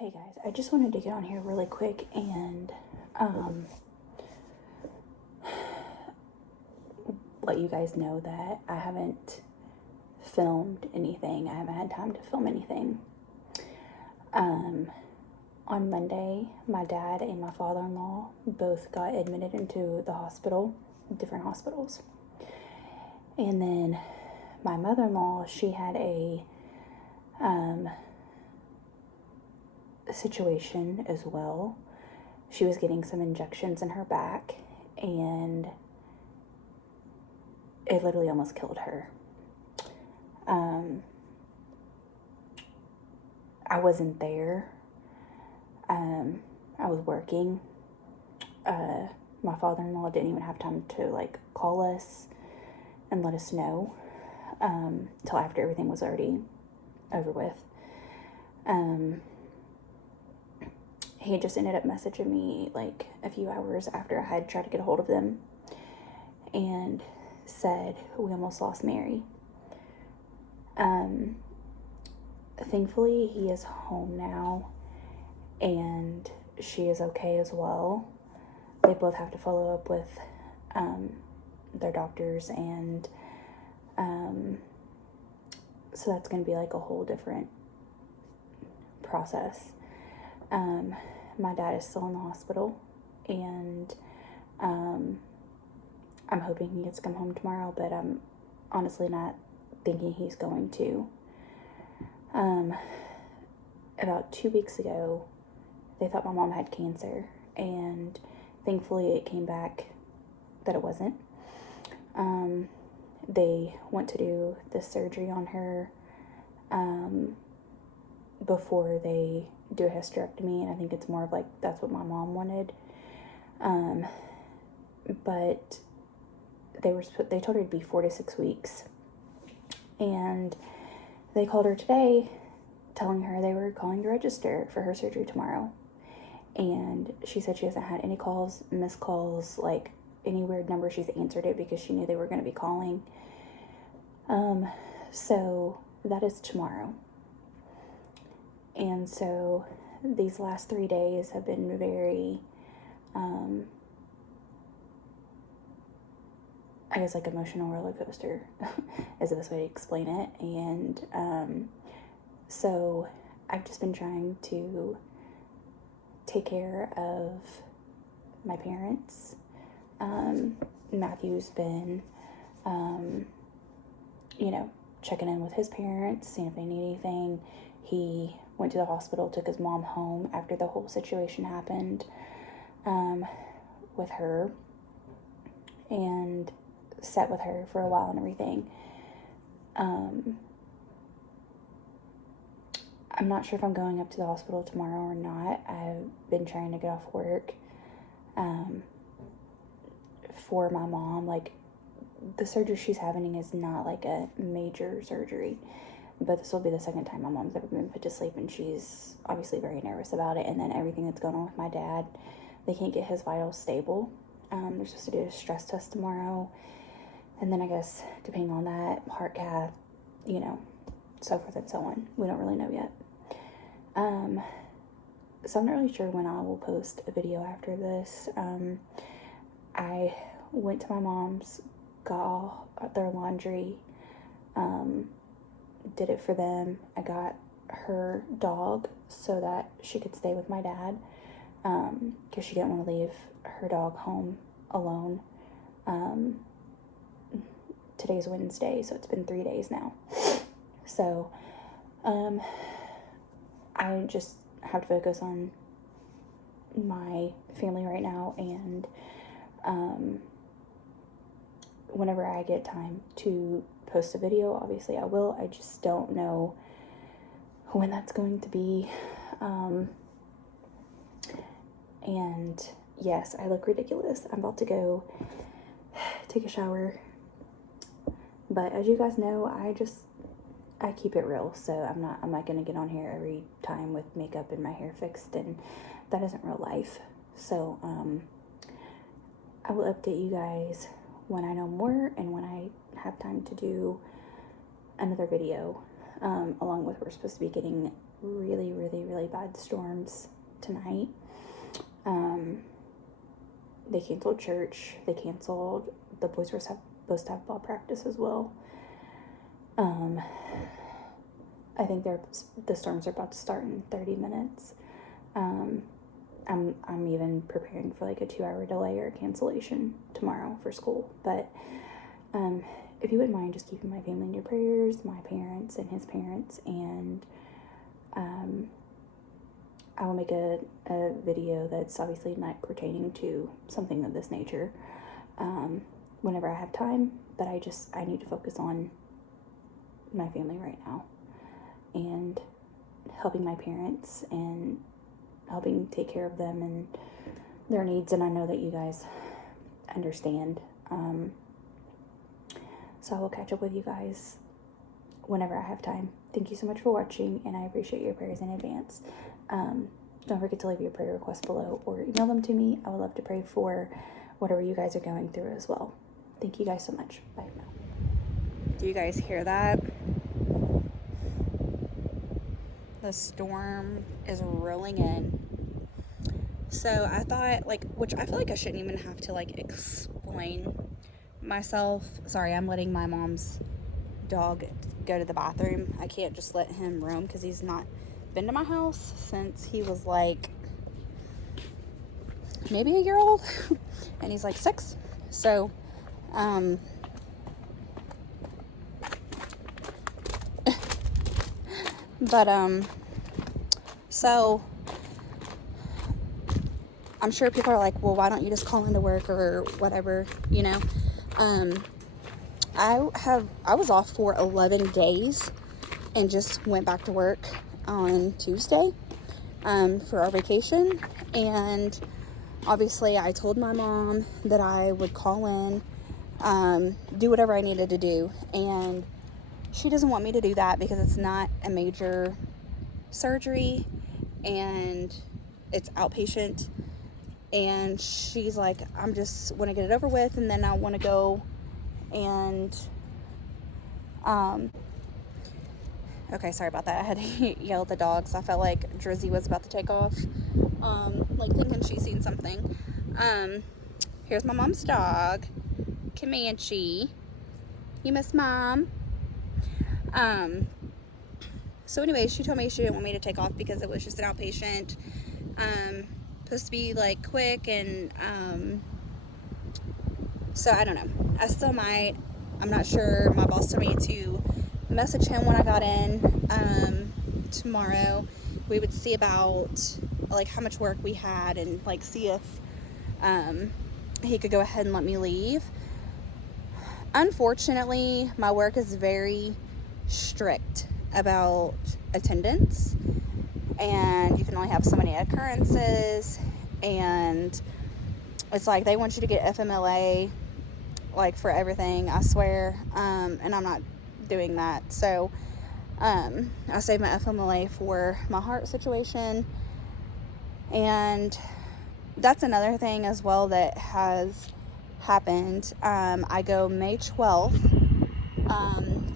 Hey guys, I just wanted to get on here really quick and let you guys know that I haven't filmed anything. I haven't had time to film anything. On Monday, my dad and my father-in-law both got admitted into the hospital, different hospitals. And then my mother-in-law, she had a situation as well. She was getting some injections in her back and it literally almost killed her. I wasn't there. I was working. My father-in-law didn't even have time to call us and let us know till after everything was already over with. He just ended up messaging me a few hours after I had tried to get a hold of them and said, we almost lost Mary. Thankfully, he is home now and she is okay as well. They both have to follow up with their doctors, and so that's going to be a whole different process. My dad is still in the hospital, and I'm hoping he gets to come home tomorrow, but I'm honestly not thinking he's going to. About 2 weeks ago, they thought my mom had cancer, and thankfully it came back that it wasn't. They went to do the surgery on her before they do a hysterectomy, and I think it's more of that's what my mom wanted. But they told her it'd be 4 to 6 weeks, and they called her today telling her they were calling to register for her surgery tomorrow. And she said she hasn't had any calls, missed calls, any weird number. She's answered it because she knew they were going to be calling. So that is tomorrow. And so these last 3 days have been very, emotional roller coaster is the best way to explain it. And so I've just been trying to take care of my parents. Matthew's been, checking in with his parents, seeing if they need anything. He went to the hospital, took his mom home after the whole situation happened with her, and sat with her for a while and everything. I'm not sure if I'm going up to the hospital tomorrow or not. I've been trying to get off work for my mom. The surgery she's having is not a major surgery, but this will be the second time my mom's ever been put to sleep, and she's obviously very nervous about it. And then everything that's going on with my dad, they can't get his vitals stable. They're supposed to do a stress test tomorrow, and then I guess depending on that, heart cath, so forth and so on. We don't really know yet. So I'm not really sure when I will post a video after this. I went to my mom's, got all their laundry, did it for them. I got her dog so that she could stay with my dad, because she didn't want to leave her dog home alone. Today's Wednesday, so it's been 3 days now. So, I just have to focus on my family right now, and whenever I get time to post a video, obviously I will. I just don't know when that's going to be. And yes, I look ridiculous. I'm about to go take a shower, but as you guys know, I keep it real, so I'm not gonna get on here every time with makeup and my hair fixed, and that isn't real life. So I will update you guys when I know more and when I have time to do another video, along with we're supposed to be getting really, really, really bad storms tonight. They canceled church. The boys were supposed to have ball practice as well. I think the storms are about to start in 30 minutes. I'm even preparing for like a 2-hour delay or a cancellation tomorrow for school. But if you wouldn't mind just keeping my family in your prayers, my parents and his parents, and I will make a video that's obviously not pertaining to something of this nature whenever I have time, but I need to focus on my family right now and helping my parents and helping take care of them and their needs, and I know that you guys understand. So I will catch up with you guys whenever I have time. Thank you so much for watching, and I appreciate your prayers in advance. Don't forget to leave your prayer requests below or email them to me. I would love to pray for whatever you guys are going through as well. Thank you guys so much. Bye for now. Do you guys hear that? The storm is rolling in. So I thought, which I feel like I shouldn't even have to, explain myself. Sorry, I'm letting my mom's dog go to the bathroom. I can't just let him roam because he's not been to my house since he was, maybe a year old. And he's, 6. So, so I'm sure people are like, well, why don't you just call into work or whatever, I was off for 11 days and just went back to work on Tuesday, for our vacation. And obviously I told my mom that I would call in, do whatever I needed to do. And she doesn't want me to do that because it's not a major surgery and it's outpatient. And she's like, I'm just want to get it over with, and then I want to go and, okay, sorry about that. I had to yell at the dogs. I felt like Drizzy was about to take off, thinking she's seen something. Here's my mom's dog, Comanche. You miss Mom? So anyway, she told me she didn't want me to take off because it was just an outpatient, supposed to be quick, and so I don't know. I still might. I'm not sure. My boss told me to message him when I got in tomorrow. We would see about how much work we had and see if he could go ahead and let me leave. Unfortunately, my work is very strict about attendance, and you can only have so many occurrences, and it's they want you to get FMLA for everything, I swear, and I'm not doing that. So I saved my FMLA for my heart situation. And that's another thing as well that has happened. I go May 12th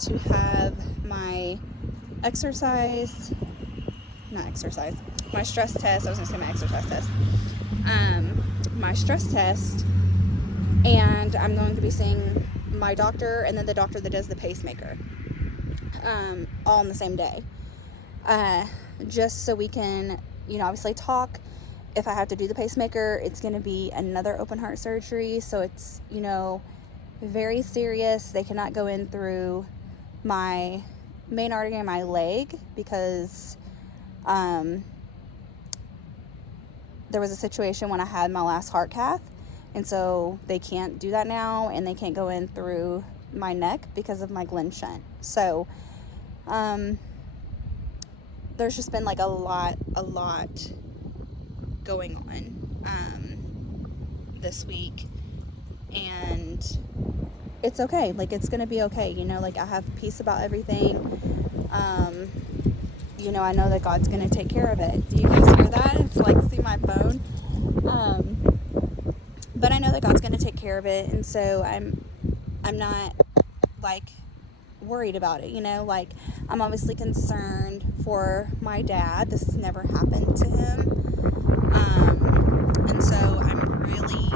to have my my stress test. I was going to say my exercise test. My stress test, and I'm going to be seeing my doctor and then the doctor that does the pacemaker, all on the same day, just so we can, obviously talk. If I have to do the pacemaker, it's going to be another open heart surgery, so it's, very serious. They cannot go in through my main artery in my leg because there was a situation when I had my last heart cath, and so they can't do that now, and they can't go in through my neck because of my Glenn shunt. So there's just been a lot going on this week, and it's okay. It's gonna be okay, I have peace about everything. I know that God's gonna take care of it. Do you guys hear that? It's see my phone. But I know that God's gonna take care of it, and so I'm not worried about it, I'm obviously concerned for my dad. This has never happened to him. And so I'm really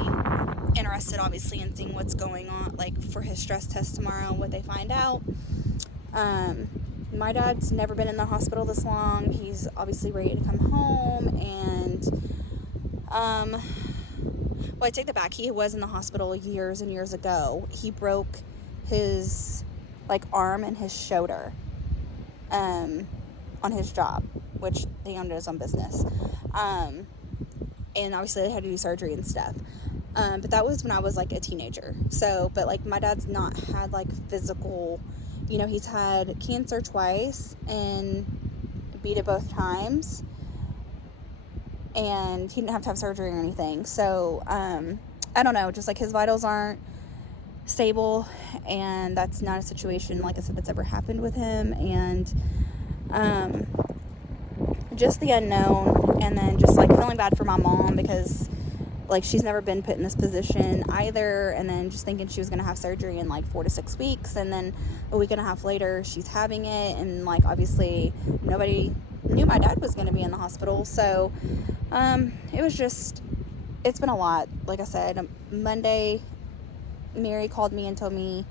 interested, obviously, in seeing what's going on, like, for his stress test tomorrow, what they find out. My dad's never been in the hospital this long. He's obviously ready to come home, and, well, I take that back. He was in the hospital years and years ago. He broke his, like, arm and his shoulder, on his job, which he owned his own business. And obviously they had to do surgery and stuff. But that was when I was, like, a teenager. So, but, like, my dad's not had, like, physical, you know, he's had cancer twice and beat it both times. And he didn't have to have surgery or anything. So, I don't know, just, like, his vitals aren't stable, and that's not a situation, like I said, that's ever happened with him. And, just the unknown, and then just, like, feeling bad for my mom because, like, she's never been put in this position either, and then just thinking she was going to have surgery in, like, 4 to 6 weeks, and then a week and a half later she's having it, and, like, obviously nobody knew my dad was going to be in the hospital. So it was just, it's been a lot. Like I said, Monday Mary called me and told me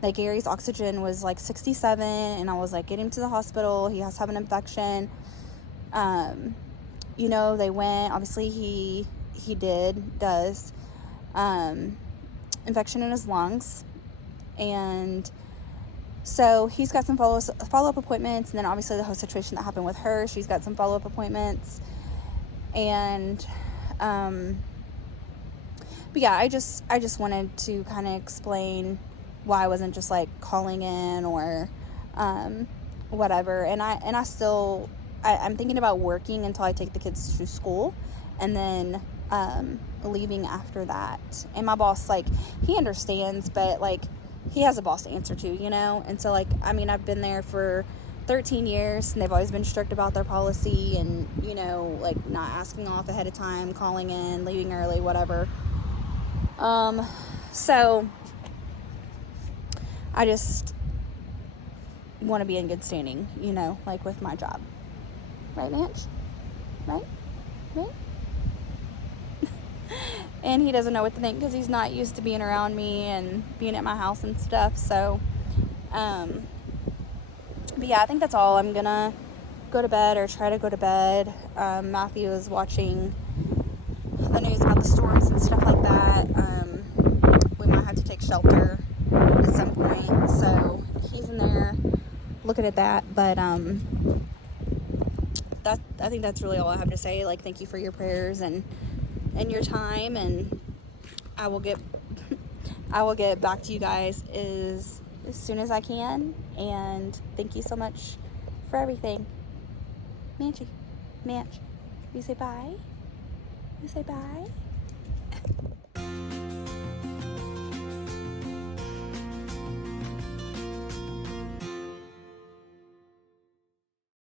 that Gary's oxygen was, like, 67, and I was like, get him to the hospital, he has to have an infection. You know, they went, obviously he does, infection in his lungs, and so he's got some follow-up appointments, and then obviously the whole situation that happened with her, she's got some follow-up appointments, and, but yeah, I just wanted to kind of explain why I wasn't just, like, calling in or, whatever, and I'm thinking about working until I take the kids to school, and then leaving after that. And my boss, like, he understands, but, like, he has a boss to answer to, you know. And so, like, I mean, I've been there for 13 years, and they've always been strict about their policy, and, you know, like, not asking off ahead of time, calling in, leaving early, whatever. So I just want to be in good standing, you know, like, with my job. Right, Manch? Right? And he doesn't know what to think because he's not used to being around me and being at my house and stuff. So, but yeah, I think that's all. I'm gonna go to bed, or try to go to bed. Matthew is watching the news about the storms and stuff like that. We might have to take shelter at some point, so he's in there looking at that. But I think that's really all I have to say. Like, thank you for your prayers and your time, and I will get back to you guys as soon as I can. And thank you so much for everything. Manch, you say bye? You say bye?